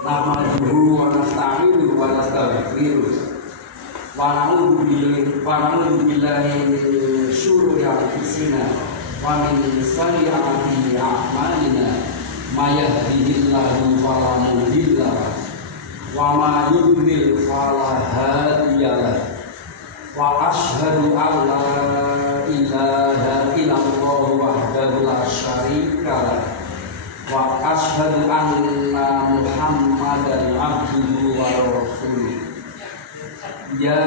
Nahmaduhu wa nasta'inuhu wa nastaghfiruh wa na'udzu billahi min syururi anfusina wa min sayyi'ati a'malina may yahdihillahu fala mudilla lahu wa ma yudlil fala hadiya lahu wa asyhadu an la ilaha illallah wahdahu la syarika lahu wa asyhadu anna Muhammadan abduhu wa rasuluh. Ya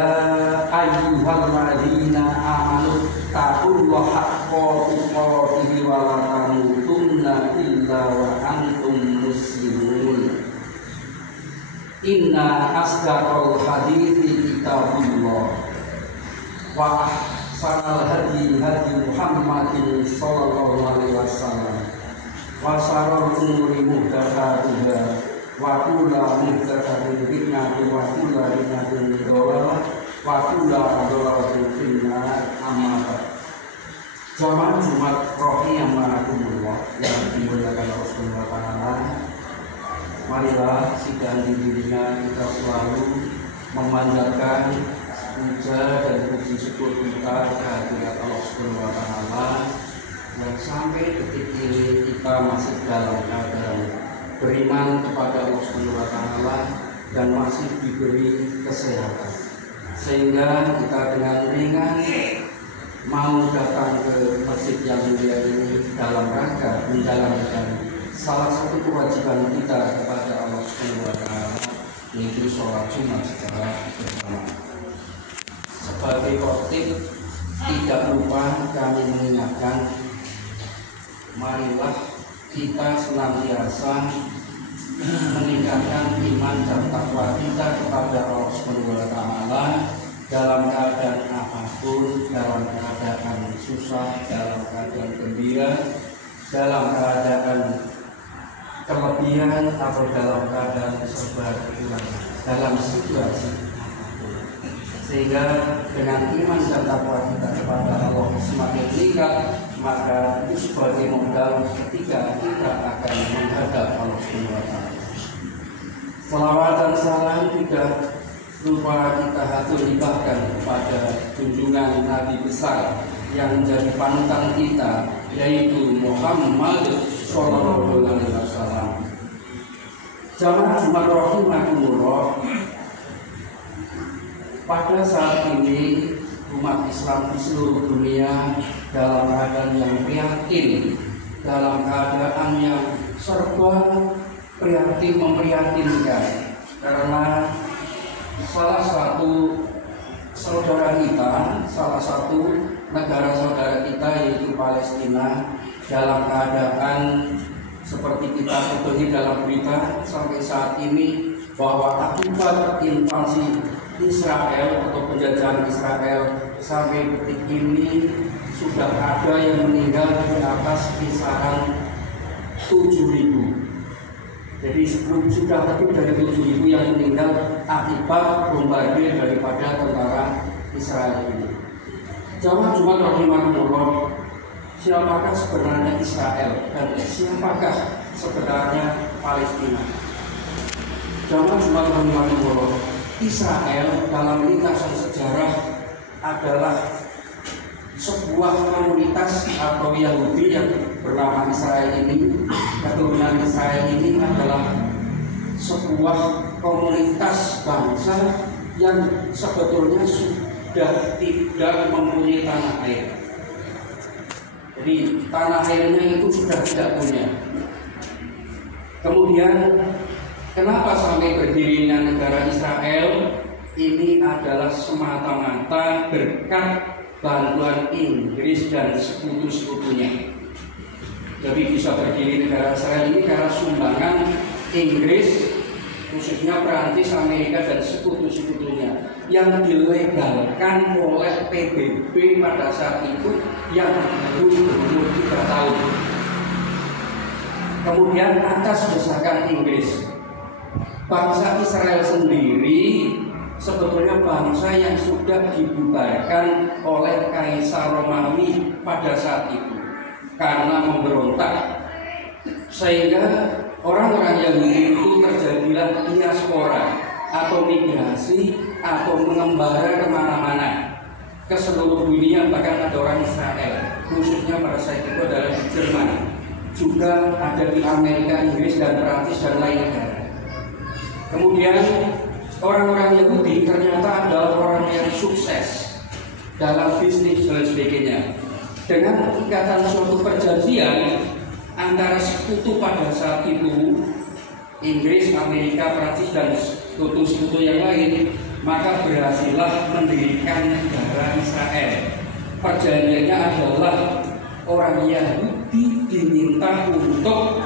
ayyuhalladzina amanu taqullaha haqqa tuqatih wa la tamutunna illa wa antum muslimun. Inna asdaqal hadithi kitabullah wa ahsanal hadi Muhammadin sallallahu alaihi wasallam wa syarrul umuri muhdatsatuha wa kullu muhdatsatin bid'ah wa kullu bid'atin dhalalah wa kullu dhalalatin finnar. Amma ba'd. Jamaah Jumat rahimakumullah yang dimuliakan Allah Subhanahu wa taala. Marilah sidang dirinya kita selalu memanjatkan puja dan puji syukur kita kehadirat Allah Subhanahu wa taala yang sampai detik ini kita masih dalam keadaan beriman kepada Allah Subhanahu wa taala dan masih diberi kesehatan, sehingga kita dengan ringan mau datang ke masjid yang mulia ini dalam rangka menjalankan salah satu kewajiban kita kepada Allah Subhanahu wa taala, yaitu sholat Jumat secara berjamaah. Sebagai khotib, tidak lupa kami mengingatkan, marilah kita senantiasa meningkatkan iman dan takwa kita kepada Allah Subhanahu wa taala dalam keadaan apapun, dalam keadaan susah, dalam keadaan gembira, dalam keadaan kelebihan atau dalam keadaan serba kekurangan, dalam situasi apapun. Sehingga dengan iman dan takwa kita kepada Allah semakin meningkat, maka itu sebagai modal ketika kita akan menghadap Allah Subhanahu wa taala. Salawat dan salam tidak lupa kita haturibahkan kepada junjungan Nabi besar yang menjadi panutan kita, yaitu Muhammad sallallahu alaihi wasallam. Jamaah Jumat rahimakumullah, pada saat ini umat Islam di seluruh dunia dalam keadaan yang prihatin, dalam keadaan yang serba prihatin memprihatinkan, karena salah satu saudara kita, salah satu negara saudara kita yaitu Palestina dalam keadaan seperti kita ketahui dalam berita sampai saat ini, bahwa akibat invasi Israel atau penjajahan Israel sampai detik ini sudah ada yang meninggal di atas kisaran 7.000. Jadi sebelum sudah lebih dari 7.000 yang meninggal akibat bombardir daripada tentara Israel ini. Jamaah Jumat rahimakumullah, siapakah sebenarnya Israel dan siapakah sebenarnya Palestina? Jamaah Jumat rahimakumullah, Israel dalam lintasan sejarah adalah sebuah komunitas atau Yahudi yang bernama Israel ini. Keturunan Israel ini adalah sebuah komunitas bangsa yang sebetulnya sudah tidak mempunyai tanah air. Jadi tanah airnya itu sudah tidak punya. Kemudian kenapa sampai berdirinya negara Israel? Ini adalah semata-mata berkat bantuan Inggris dan sekutu-sekutunya. Jadi bisa berdiri negara Israel ini karena sumbangan Inggris, khususnya Perancis, Amerika dan sekutu-sekutunya, yang dilegalkan oleh PBB pada saat itu yang baru berumur 3 tahun. Kemudian atas desakan Inggris, bangsa Israel sendiri sebetulnya bangsa yang sudah dibubarkan oleh Kaisar Romawi pada saat itu karena memberontak, sehingga orang-orang Yahudi itu terjadilah atau migrasi atau mengembara kemana-mana ke seluruh dunia. Bahkan ada orang Israel, khususnya pada saat itu adalah di Jerman, juga ada di Amerika, Inggris, dan Perancis, dan lain negara. Kemudian orang-orang Yahudi ternyata adalah orang yang sukses dalam bisnis dan sebagainya. Dengan ikatan suatu perjanjian antara sekutu pada saat itu, Inggris, Amerika, Perancis, dan sekutu-sekutu yang lain, maka berhasillah mendirikan negara Israel. Perjanjiannya adalah orang Yahudi diminta untuk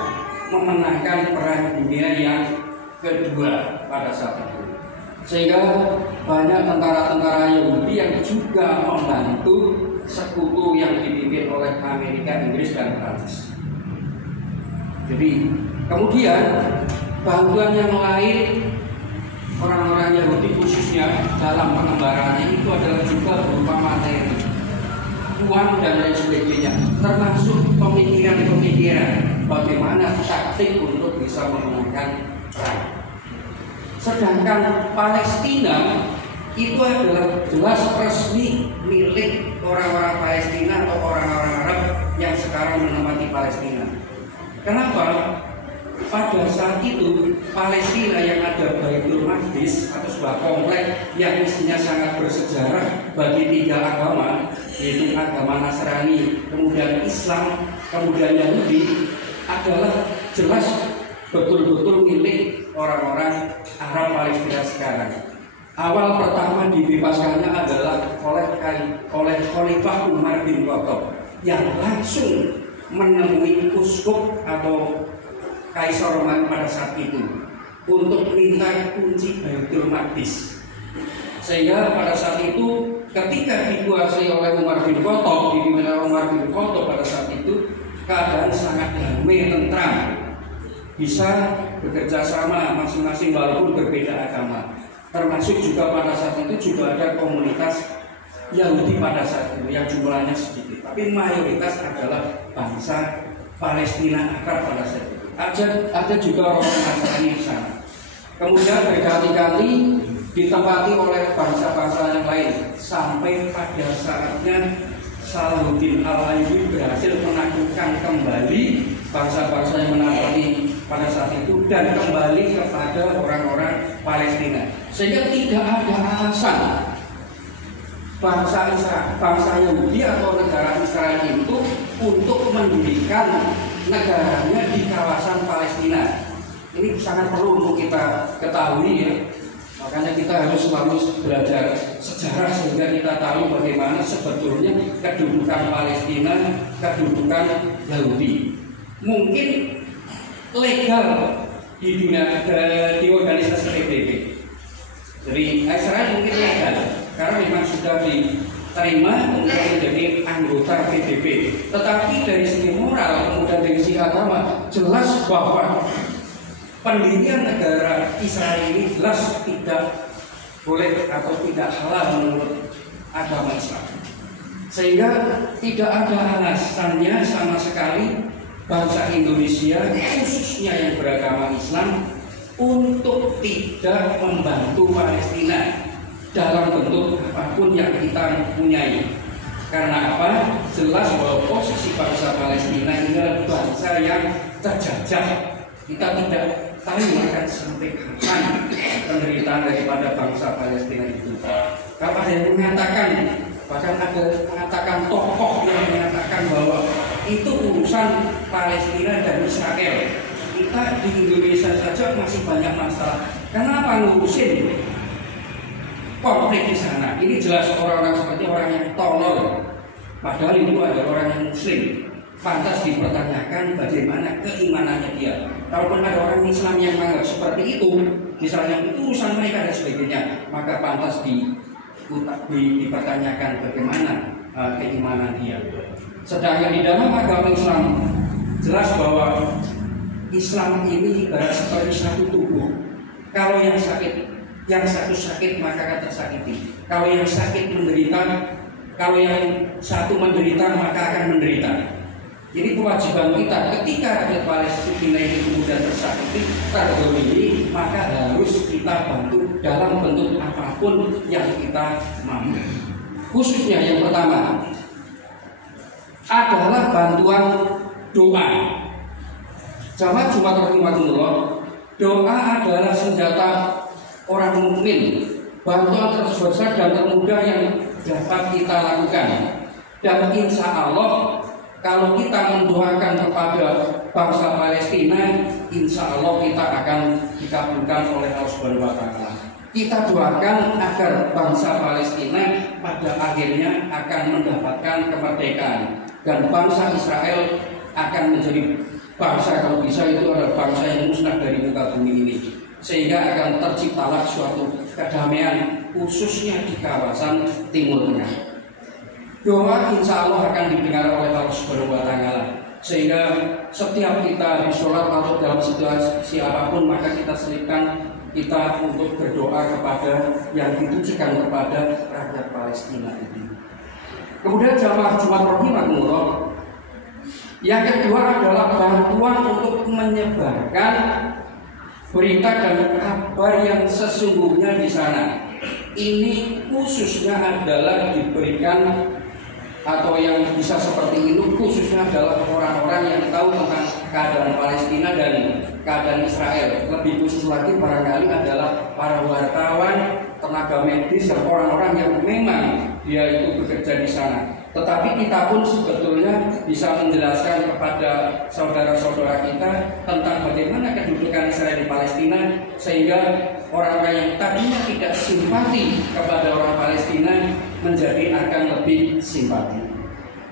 memenangkan perang dunia yang kedua pada saat itu, sehingga banyak tentara-tentara Yahudi yang juga membantu sekutu yang dipimpin oleh Amerika, Inggris, dan Perancis. Jadi kemudian bantuan yang lain orang-orang Yahudi khususnya dalam pengembaraan itu adalah juga berupa materi, uang, dan lain sebagainya, termasuk pemikiran-pemikiran bagaimana taktik untuk bisa memenangkan perang. Sedangkan Palestina itu adalah jelas resmi milik orang-orang Palestina atau orang-orang Arab yang sekarang menempati Palestina. Kenapa? Pada saat itu Palestina yang ada Baitul Maqdis atau sebuah komplek yang isinya sangat bersejarah bagi tiga agama, yaitu agama Nasrani, kemudian Islam, kemudian Yahudi, adalah jelas betul-betul milik orang-orang Arab Palestina sekarang. Awal pertama dibebaskannya adalah oleh Khalifah Umar bin Khattab yang langsung menemui uskup atau Kaisar Romawi pada saat itu untuk minta kunci Baitul Maqdis. Sehingga pada saat itu ketika dikuasai oleh Umar bin Khattab, dipimpin oleh Umar bin Khattab pada saat itu, keadaan sangat damai, tentram, bisa bekerja sama masing-masing walaupun berbeda agama. Termasuk juga pada saat itu juga ada komunitas Yahudi pada saat itu yang jumlahnya sedikit, tapi mayoritas adalah bangsa Palestina Arab pada saat itu. Ada juga orang Nasrani di sana. Kemudian berkali-kali ditempati oleh bangsa-bangsa yang lain sampai pada saatnya Salahuddin Al-Ayyubi berhasil menaklukkan kembali bangsa-bangsa yang menempati pada saat itu dan kembali kepada orang-orang Palestina, sehingga tidak ada alasan bangsa Israel, bangsa Yahudi atau negara Israel itu untuk mendirikan negaranya di kawasan Palestina. Ini sangat perlu untuk kita ketahui ya. Makanya kita harus selalu belajar sejarah sehingga kita tahu bagaimana sebetulnya kedudukan Palestina, kedudukan Yahudi. Mungkin legal di dunia, di organisasi PBB. Jadi Israel mungkin legal karena memang sudah diterima untuk menjadi anggota PBB. Tetapi dari segi moral kemudian dari segi agama jelas bahwa pendirian negara Israel ini jelas tidak boleh atau tidak halal menurut agama Islam. Sehingga tidak ada alasannya sama sekali bangsa Indonesia khususnya yang beragama Islam untuk tidak membantu Palestina dalam bentuk apapun yang kita punyai. Karena apa? Jelas bahwa posisi bangsa Palestina ini adalah bangsa yang terjajah. Kita tidak tahu akan sampai kapan penderitaan daripada bangsa Palestina itu. Kalau ada yang mengatakan, bahkan ada mengatakan tokoh yang mengatakan bahwa itu urusan Palestina dan Israel. Kita di Indonesia saja masih banyak masalah. Kenapa ngurusin konflik di sana? Ini jelas orang-orang seperti orang yang tolol. Padahal itu adalah orang yang Muslim. Pantas dipertanyakan bagaimana keimanannya dia. Kalaupun ada orang Islam yang menganggap seperti itu, misalnya itu urusan mereka dan sebagainya, maka pantas dipertanyakan bagaimana keimanan dia. Sedangkan di dalam agama Islam jelas bahwa Islam ini ibarat seperti satu tubuh. Kalau yang satu sakit maka akan tersakiti. Kalau yang sakit menderita, kalau yang satu menderita maka akan menderita. Jadi kewajiban kita ketika rakyat Palestina ini kemudian tersakiti, terdolimi, maka harus kita kita bantu dalam bentuk apapun yang kita mampu. Khususnya yang pertama adalah bantuan doa. Jamaah Jumat rahimakumullah, doa adalah senjata orang mukmin, bantuan terbesar dan termudah yang dapat kita lakukan. Dan insya Allah kalau kita mendoakan kepada bangsa Palestina, insya Allah kita akan dikabulkan oleh Allah Subhanahu wa Ta'ala. Kita doakan agar bangsa Palestina pada akhirnya akan mendapatkan kemerdekaan dan bangsa Israel akan menjadi bangsa, kalau bisa itu adalah bangsa yang musnah dari muka bumi ini, sehingga akan terciptalah suatu kedamaian khususnya di kawasan Timur Tengah. Doa insya Allah akan didengar oleh Allah Subhanahu wa Ta'ala, sehingga setiap kita sholat atau dalam situasi apapun maka kita selipkan kita untuk berdoa kepada yang ditujukan kepada rakyat Palestina ini. Kemudian jamaah Jumat rahimakumullah, yang kedua adalah bantuan untuk menyebarkan berita dan kabar yang sesungguhnya di sana. Ini khususnya adalah diberikan atau yang bisa seperti ini khususnya adalah orang-orang yang tahu tentang keadaan Palestina dan keadaan Israel. Lebih khusus lagi barangkali adalah para wartawan, tenaga medis, dan orang-orang yang memang dia itu bekerja di sana. Tetapi kita pun sebetulnya bisa menjelaskan kepada saudara-saudara kita tentang bagaimana kedudukan Israel di Palestina, sehingga orang-orang yang tadinya tidak simpati kepada orang Palestina menjadi akan lebih simpati.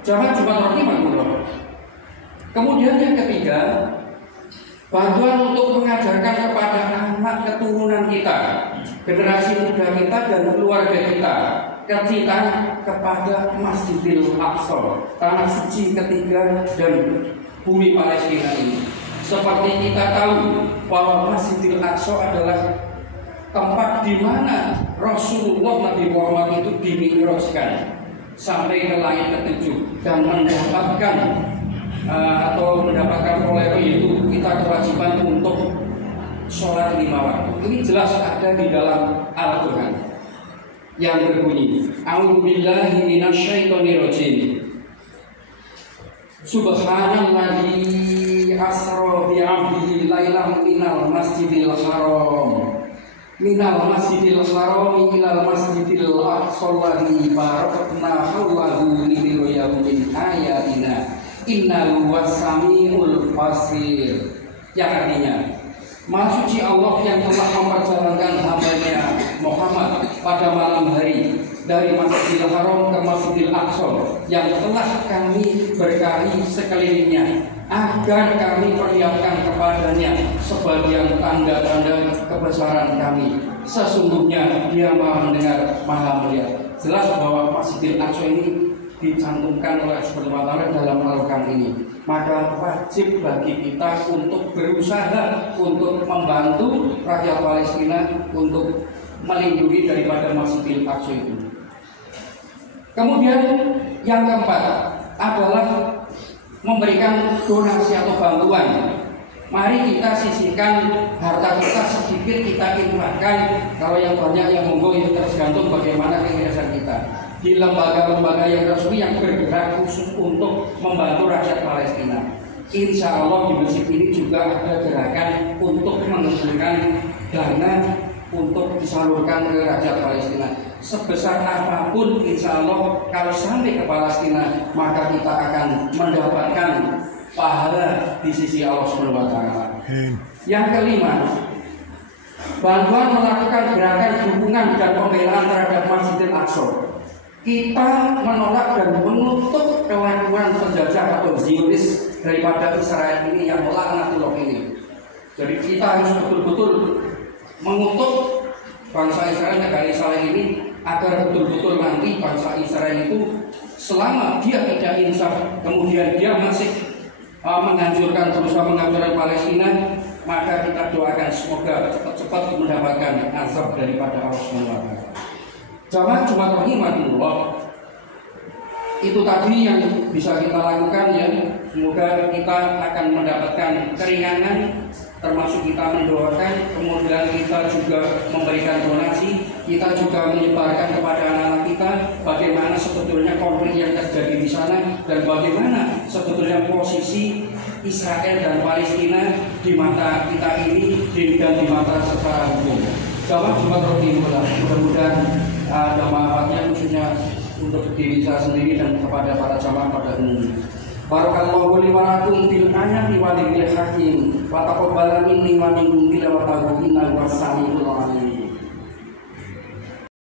Jamaah Jumat rahimakumullah. Kemudian yang ketiga, bantuan untuk mengajarkan kepada anak keturunan kita, generasi muda kita dan keluarga kita, kecintaan kepada Masjidil Aqsa, tanah suci ketiga dan bumi Palestina ini. Seperti kita tahu bahwa Masjidil Aqsa adalah tempat di mana Rasulullah Nabi Muhammad itu dimi'rajkan sampai ke langit ketujuh dan mendapatkan oleh itu kita kewajiban untuk sholat 5 waktu. Ini jelas ada di dalam Al-Quran yang berbunyi, A'udzubillahi minasyaitonirrajim. Subhanalladzi asra bi'abdihi lailan minal masjidil haram ilal masjidil aqsa alladzi barakna hawlahu linuriyahu min ayatina innahu was-sami'ul basir. Yang artinya, Maha suci Allah yang telah memperjalankan hamba-Nya Muhammad pada malam hari dari Masjidil Haram ke Masjidil Aqsa yang telah kami berkahi sekelilingnya, agar kami perlihatkan kepadanya sebagian tanda-tanda kebesaran kami. Sesungguhnya Dia Maha mendengar, Maha melihat. Jelas bahwa Masjidil Aqsa ini dicantumkan oleh Subhanahu wa Ta'ala dalam Al-Quran ini. Maka wajib bagi kita untuk berusaha untuk membantu rakyat Palestina untuk melindungi daripada Masjidil Aqsa itu. Kemudian yang keempat adalah memberikan donasi atau bantuan. Mari kita sisihkan harta kita sedikit, kita infakkan. Kalau yang banyak yang monggo, itu tergantung bagaimana keikhlasan kita di lembaga-lembaga yang resmi yang bergerak khusus untuk membantu rakyat Palestina. Insya Allah di masjid ini juga ada gerakan untuk mengumpulkan dana untuk disalurkan ke rakyat Palestina. Sebesar apapun insya Allah kalau sampai ke Palestina, maka kita akan mendapatkan pahala di sisi Allah Subhanahu wa Ta'ala. Yang kelima, bantuan melakukan gerakan dukungan dan pembelaan terhadap Masjidil Aqsa. Kita menolak dan mengutuk kelakuan penjajah atau Zionis daripada Israel ini yang laknatullah ini. Jadi kita harus betul-betul mengutuk bangsa Israel, negara Israel ini, agar betul-betul nanti bangsa Israel itu selama dia tidak insaf, kemudian dia masih berusaha menghancurkan Palestina, maka kita doakan semoga cepat-cepat mendapatkan azab daripada Allah SWT. Jamaah Jumat rahimakumullah, itu tadi yang bisa kita lakukan ya. Semoga kita akan mendapatkan keringanan, termasuk kita mendoakan, kemudian kita kita juga memberikan donasi, kita juga menyebarkan kepada anak-anak kita bagaimana sebetulnya konflik yang terjadi di sana dan bagaimana sebetulnya posisi Israel dan Palestina di mata kita ini dan di mata secara hukum. Jamaah Jumat Rohimullah, mudah-mudahan ada manfaatnya khususnya untuk diri saya sendiri dan kepada para jamaah pada umumnya. Barakallahu li wa lakum fil ayati wa lil hakim wa taqabbal minni wa minkum tilawatahu innahu was-sami'ul 'alim.